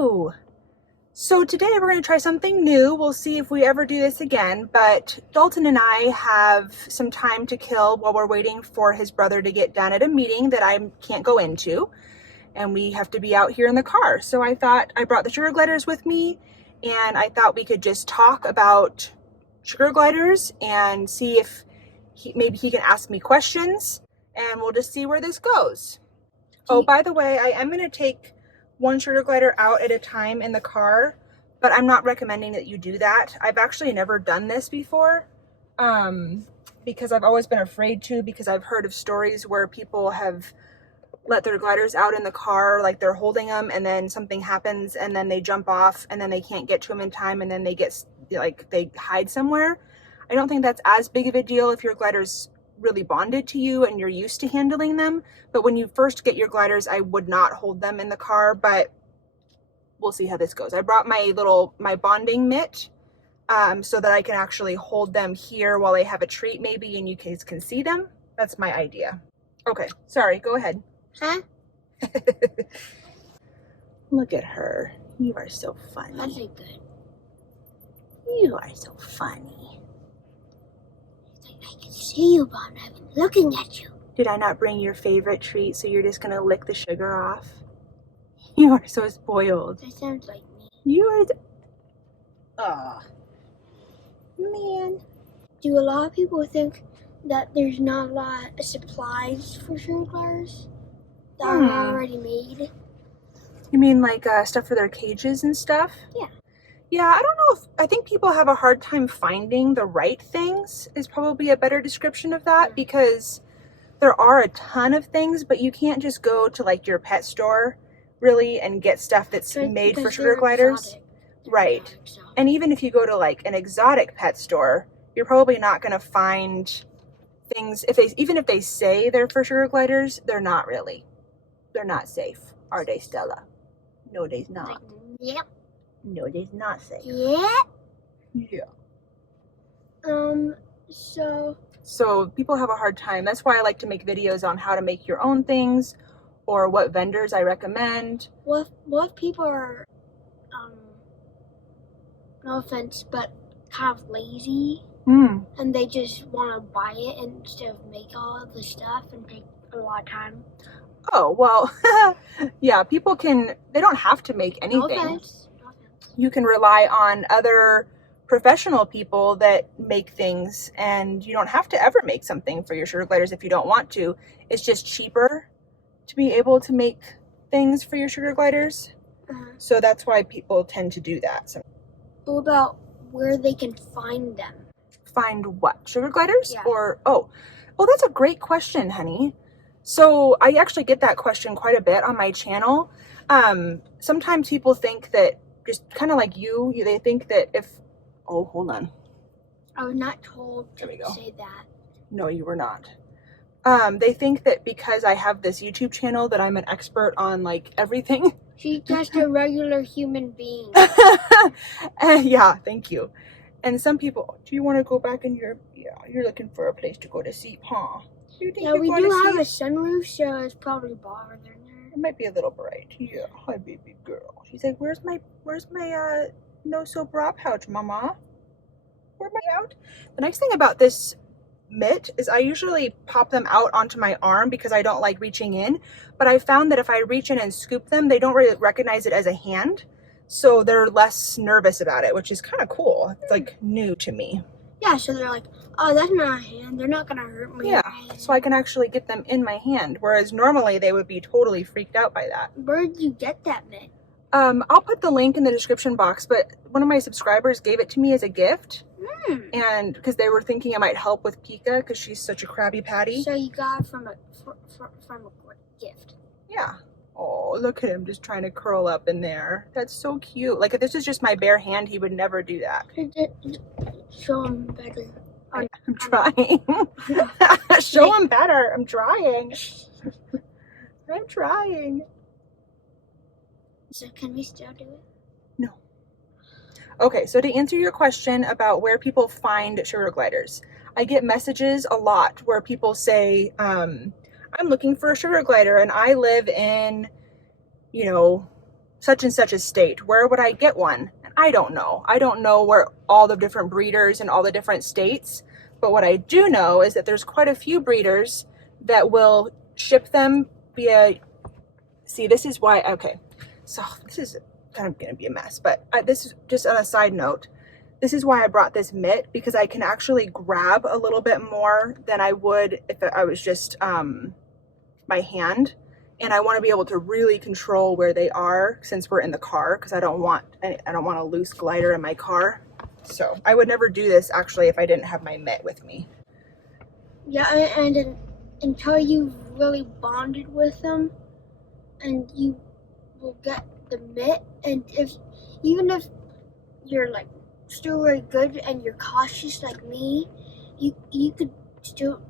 Hello! So today we're going to try something new. We'll see if we ever do this again, but Dalton and I have some time to kill while we're waiting for his brother to get done at a meeting that I can't go into, and we have to be out here in the car. So I thought I brought the sugar gliders with me, and I thought we could just talk about sugar gliders and see if maybe he can ask me questions, and we'll just see where this goes. Oh, by the way, I am going to take one sugar glider out at a time in the car, but I'm not recommending that you do that. I've actually never done this before because I've always been afraid to, because I've heard of stories where people have let their gliders out in the car, like they're holding them, and then something happens and then they jump off and then they can't get to them in time, and then they get, like, they hide somewhere. I don't think that's as big of a deal if your glider's really bonded to you and you're used to handling them, but when you first get your gliders, I would not hold them in the car, but we'll see how this goes. I brought my bonding mitt so that I can actually hold them here while I have a treat maybe and you guys can see them. That's my idea. Okay, sorry, go ahead. Huh? Look at her. You are so funny. That's good. You are so funny. I can see you, Bond. I've been looking at you. Did I not bring your favorite treat, so you're just gonna lick the sugar off? You are so spoiled. That sounds like me. You are. Aw. Man. Do a lot of people think that there's not a lot of supplies for sugar gliders that are already made? You mean like stuff for their cages and stuff? Yeah. Yeah, I don't know I think people have a hard time finding the right things is probably a better description of that, because there are a ton of things, but you can't just go to like your pet store really and get stuff that's made for sugar gliders. Right. And even if you go to like an exotic pet store, you're probably not going to find things, even if they say they're for sugar gliders, they're not really. They're not safe. Are they, Stella? No, they's not. Yep. No, they's not safe. Yeah. Yeah. So people have a hard time. That's why I like to make videos on how to make your own things or what vendors I recommend. What if people are, no offense, but kind of lazy and they just want to buy it instead of make all of the stuff and take a lot of time? Oh, well, yeah, people they don't have to make anything. No offense. You can rely on other professional people that make things, and you don't have to ever make something for your sugar gliders if you don't want to. It's just cheaper to be able to make things for your sugar gliders. So that's why people tend to do that. So, what about where they can find them? Find what? Sugar gliders? Yeah. Oh, that's a great question, honey. So I actually get that question quite a bit on my channel. Sometimes people think that, just kind of like they think that oh, hold on. I was not told to say that. No, you were not. They think that because I have this YouTube channel that I'm an expert on like everything. She's just a regular human being. Yeah, thank you. And some people, do you want to go back in your, you're looking for a place to go to sleep, huh? Yeah, we do have a sunroof, so it's probably bothering her. It might be a little bright. Yeah, hi baby girl. She's like, where's my no soap bra pouch, mama? Where's my out? The nice thing about this mitt is I usually pop them out onto my arm because I don't like reaching in, but I found that if I reach in and scoop them, they don't really recognize it as a hand, so they're less nervous about it, which is kind of cool. It's like new to me. Yeah, so they're like, oh, that's not a hand. They're not going to hurt me. Yeah, so I can actually get them in my hand, whereas normally they would be totally freaked out by that. Where did you get that mitt? I'll put the link in the description box, but one of my subscribers gave it to me as a gift. And because they were thinking it might help with Pika because she's such a Krabby Patty. So you got it from a gift. Yeah. Oh, look at him just trying to curl up in there. That's so cute. Like, if this was just my bare hand, he would never do that. Show him better. I'm trying. Show him better. I'm trying. I'm trying. So can we still do it? No. Okay, so to answer your question about where people find sugar gliders, I get messages a lot where people say, I'm looking for a sugar glider and I live in, such and such a state. Where would I get one? And I don't know. I don't know where all the different breeders in all the different states. But what I do know is that there's quite a few breeders that will ship them via, see, this is why, okay. So this is kind of going to be a mess, but this is just on a side note. This is why I brought this mitt, because I can actually grab a little bit more than I would if I was just my hand. And I want to be able to really control where they are since we're in the car, because I don't want a loose glider in my car. So I would never do this actually if I didn't have my mitt with me. Yeah, and until you've really bonded with them, and you will get the mitt, and even if you're like still really good and you're cautious like me, you could still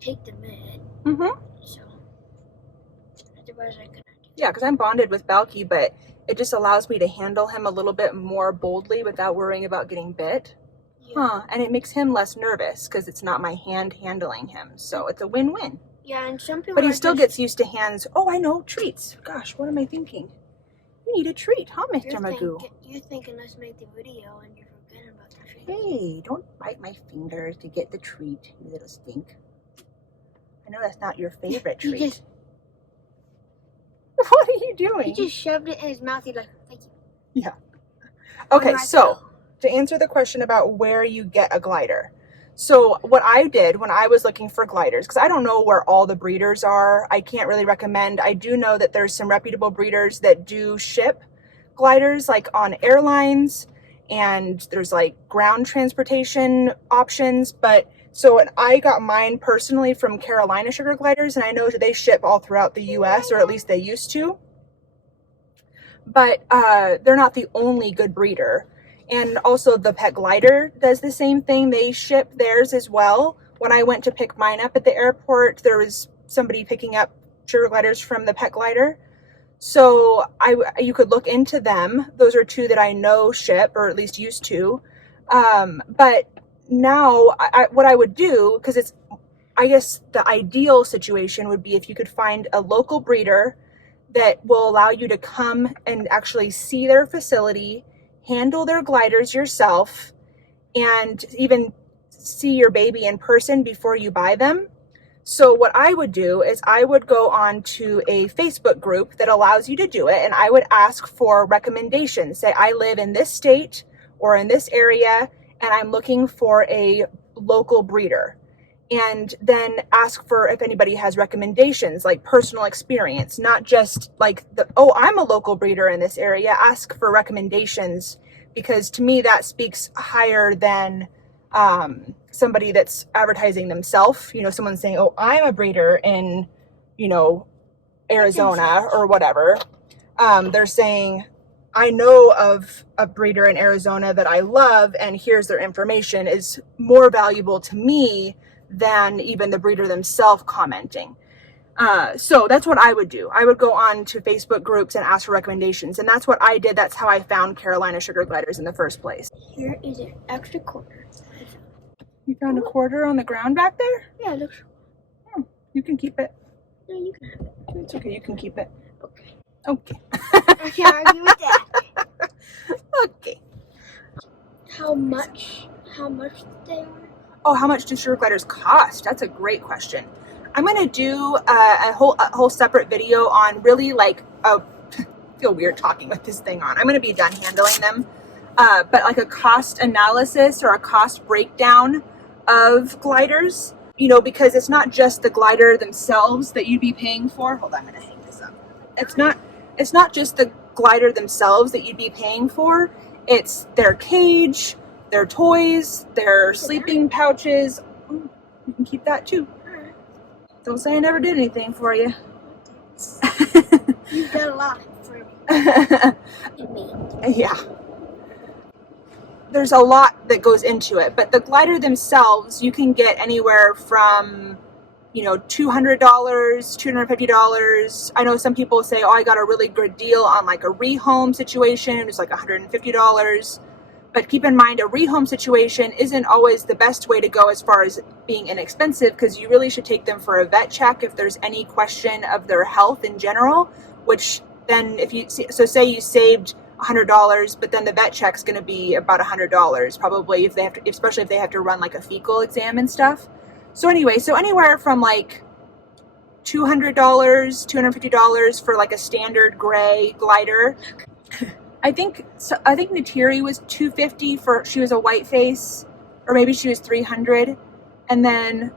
take the mitt. So otherwise I couldn't. Yeah, because I'm bonded with Balky, but it just allows me to handle him a little bit more boldly without worrying about getting bit. Yeah. And it makes him less nervous because it's not my hand handling him. So it's a win-win. Yeah, and some people. But he still gets used to hands. Oh, I know, treats. Gosh, what am I thinking? You need a treat, huh, Mr. Magoo? You're thinking let's make the video and you're forgetting about the treat. Hey, don't bite my fingers to get the treat, you little stink. I know that's not your favorite treat. What are you doing? He just shoved it in his mouth. He's like, thank you. Yeah. Okay, so to answer the question about where you get a glider. So what I did when I was looking for gliders, because I don't know where all the breeders are, I can't really recommend. I do know that there's some reputable breeders that do ship gliders like on airlines, and there's like ground transportation options. But so I got mine personally from Carolina Sugar Gliders, and I know that they ship all throughout the US, or at least they used to. But they're not the only good breeder. And also the Pet Glider does the same thing. They ship theirs as well. When I went to pick mine up at the airport, there was somebody picking up Sugar Gliders from the Pet Glider. So you could look into them. Those are two that I know ship, or at least used to. But now what I would do, because I guess the ideal situation would be if you could find a local breeder that will allow you to come and actually see their facility, handle their gliders yourself, and even see your baby in person before you buy them. So what I would do is I would go on to a Facebook group that allows you to do it, and I would ask for recommendations. Say I live in this state or in this area, and I'm looking for a local breeder. And then ask for if anybody has recommendations, like personal experience, not just like I'm a local breeder in this area. Ask for recommendations, because to me that speaks higher than somebody that's advertising themselves. You know, someone saying, oh, I'm a breeder in, Arizona or whatever. They're saying, I know of a breeder in Arizona that I love, and here's their information, is more valuable to me than even the breeder themselves commenting. So that's what I would do. I would go on to Facebook groups and ask for recommendations. And that's what I did. That's how I found Carolina Sugar Gliders in the first place. Here is an extra quarter. You found a quarter on the ground back there? Yeah, it looks. Oh, you can keep it. No, you can have it. It's okay. You can keep it. Okay. Okay. I can't argue with that. Okay. How much did they are? Oh, how much do sugar gliders cost? That's a great question. I'm going to do a whole separate video on really like, I feel weird talking with this thing on. I'm going to be done handling them. But like a cost analysis or a cost breakdown of gliders, because it's not just the glider themselves that you'd be paying for. Hold on, I'm going to hang this up. It's not just the glider themselves that you'd be paying for. It's their cage, their toys, their sleeping pouches. Ooh, you can keep that too. Don't say I never did anything for you. You've done a lot for me. Yeah. There's a lot that goes into it, but the glider themselves, you can get anywhere from, $200, $250. I know some people say, oh, I got a really good deal on like a rehome situation. It's like $150. But keep in mind, a rehome situation isn't always the best way to go as far as being inexpensive, because you really should take them for a vet check if there's any question of their health in general, which then if you so say you saved $100, but then the vet check's going to be about $100 probably if they have to, especially if they have to run like a fecal exam and stuff. So anyway, so anywhere from like $200, $250 for like a standard gray glider. I think Natiri was $250 for, she was a white face, or maybe she was $300, and then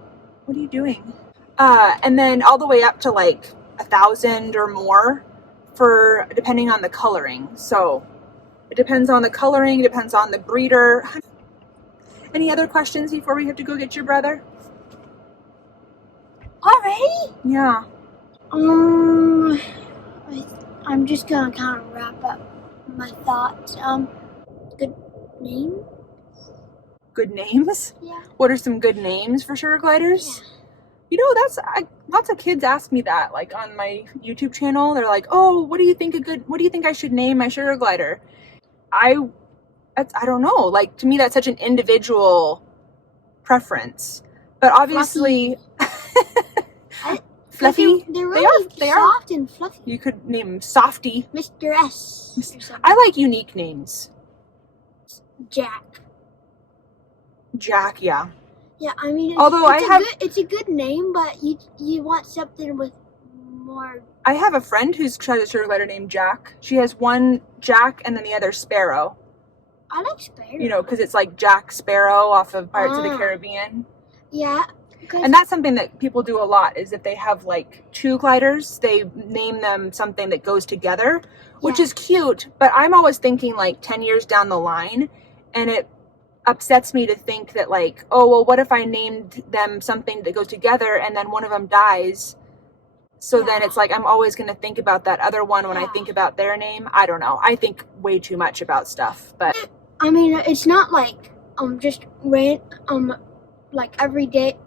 what are you doing? And then all the way up to like $1,000 or more for depending on the coloring. So it depends on the coloring, depends on the breeder. Any other questions before we have to go get your brother? Already? Yeah. I'm just gonna kind of wrap up my thoughts. Good name? Good names? Yeah. What are some good names for sugar gliders? Yeah. You know, lots of kids ask me that, like on my YouTube channel. They're like, "Oh, what do you think I should name my sugar glider?" I don't know. Like, to me, that's such an individual preference. But obviously, Fluffy. They're really soft and fluffy. You could name him Softy. Mr. S. Or something. I like unique names. Jack. Jack, yeah. Yeah, I mean, it's a good name, but you want something with more. I have a friend who's tried a sugar glider named Jack. She has one Jack and then the other Sparrow. I like Sparrow. You know, because it's like Jack Sparrow off of Pirates of the Caribbean. Yeah. And that's something that people do a lot, is if they have like two gliders, they name them something that goes together, which is cute. But I'm always thinking like 10 years down the line, and it upsets me to think that like, oh, well, what if I named them something that goes together and then one of them dies? So then it's like, I'm always going to think about that other one when I think about their name. I don't know. I think way too much about stuff, but I mean, it's not like just like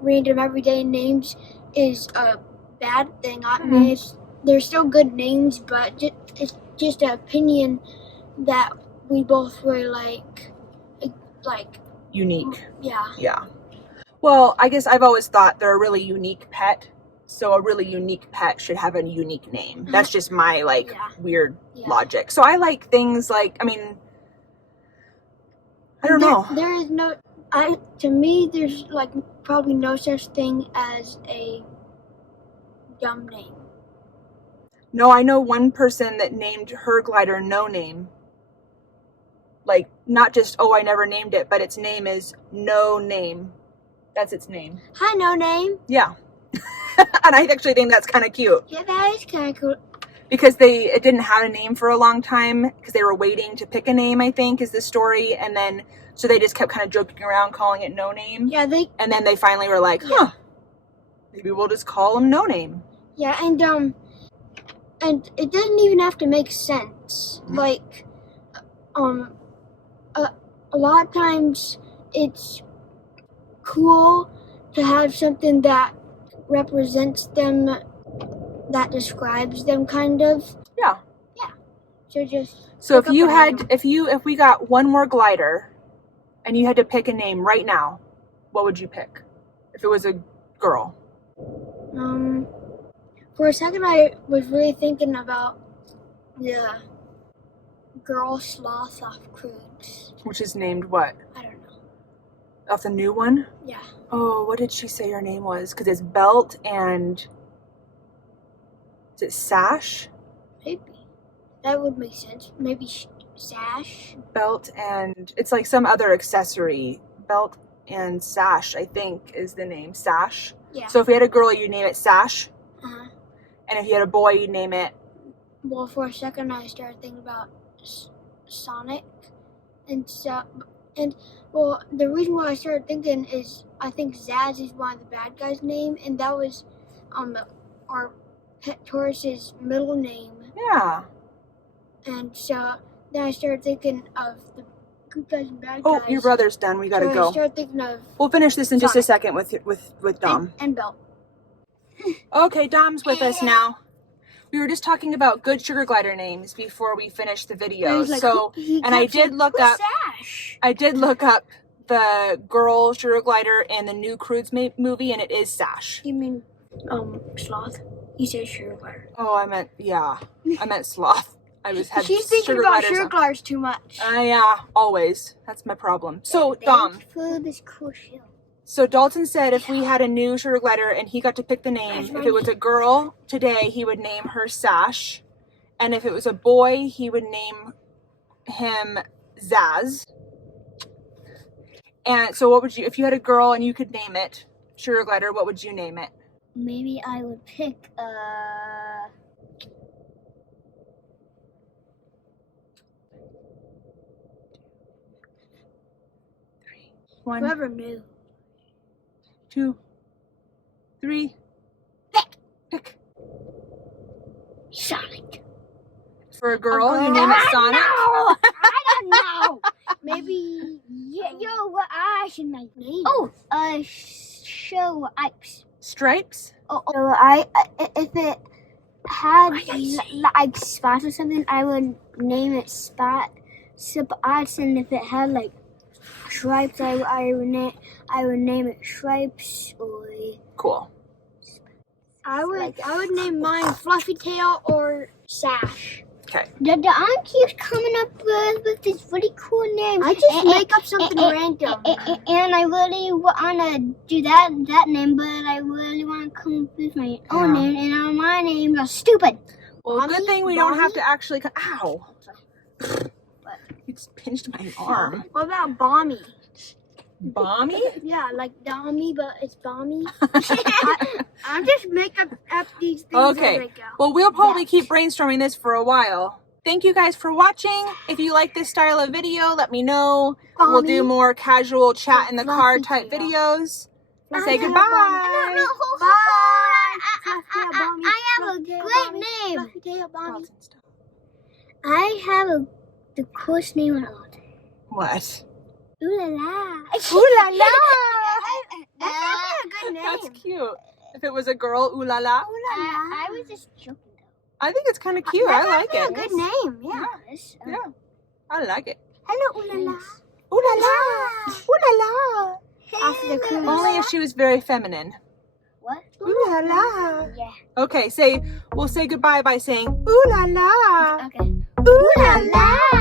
random everyday names is a bad thing. I mean, they're still good names, but it's just an opinion that we both really like unique. Yeah. Well, I guess I've always thought they're a really unique pet, so a really unique pet should have a unique name. That's just my weird logic. So I like things like, I mean, I don't know. There is no. To me, there's like probably no such thing as a dumb name. No, I know one person that named her glider No Name. Like, not just, oh, I never named it, but its name is No Name. That's its name. Hi, No Name. Yeah. And I actually think that's kind of cute. Yeah, that is kind of cool. Because it didn't have a name for a long time, because they were waiting to pick a name, I think, is the story. And then, so they just kept kind of joking around calling it No Name. Yeah, and then they finally were like, maybe we'll just call him No Name. Yeah, and it doesn't even have to make sense. Like, a lot of times it's cool to have something that represents them, that describes them, kind of. Yeah. So if we got one more glider and you had to pick a name right now, what would you pick if it was a girl? For a second I was really thinking about the girl sloth off Cruise. Which is named what? I don't know. Off the new one? Yeah. Oh, what did she say her name was? Because it's Belt and... Is it Sash? Maybe. That would make sense. Maybe Sash? Belt and... It's like some other accessory. Belt and Sash, I think, is the name. Sash? Yeah. So if we had a girl, you'd name it Sash? Uh-huh. And if you had a boy, you'd name it... Well, for a second I started thinking about Sonic. Well, the reason why I started thinking is I think Zaz is one of the bad guys' name, and that was our pet Taurus's middle name. Yeah. And so then I started thinking of the good guys and bad guys. Oh, your brother's done. We gotta go. I started thinking of... We'll finish this in just a second with Dom. And Belle. Okay, Dom's with us now. We were just talking about good sugar glider names before we finished the video. I did look up the girl sugar glider in the new Cruise movie, and it is Sash. You mean Sloth? You said sugar glider. Oh, I meant sloth. She's thinking about letters sugar on. gliders too much. Yeah, always. That's my problem. So, Dom. For this cool show. So Dalton said if we had a new sugar glider and he got to pick the name, if it was a girl today, he would name her Sash. And if it was a boy, he would name him Zaz. And so what would you, if you had a girl and you could name it, sugar glider, what would you name it? Maybe I would pick One, whoever knew. 2, 3. Pick. Sonic. For a girl, you name it Sonic? No, I don't know. Maybe what I should make name. Oh, Stripes. Stripes? Oh, so if it had like spots or something, I would name it Spots, and if it had like stripes, I would name it Stripes or. Cool. I would name mine Fluffy Tail or Sash. Okay. The aunt keeps coming up with this really cool name. I just make up something random. And I really want to do that name, but I really want to come up with my own name, and my names are stupid. Well, good thing we don't have to actually. Ow! You just pinched my arm. What about Bommy? Bommy? Yeah, like Dommy, but it's Bommy. I'm just making up these things Okay. as I go. Well, we'll probably keep brainstorming this for a while. Thank you guys for watching. If you like this style of video, let me know. We'll do more casual chat in the car type videos. Say goodbye. Bye. I have a great name. I have the coolest name on earth. What? Ooh la la. Ooh la la. That's actually a good name. That's cute. If it was a girl, ooh la la. I was just joking though. I think it's kind of cute. I like it. A good name. Yeah. Yeah. I like it. Hello, ooh la la. Ooh la la. Ooh la la. After the cruise. Only if she was very feminine. What? Ooh la la. Yeah. Okay, we'll say goodbye by saying ooh la la. Okay. Ooh la la.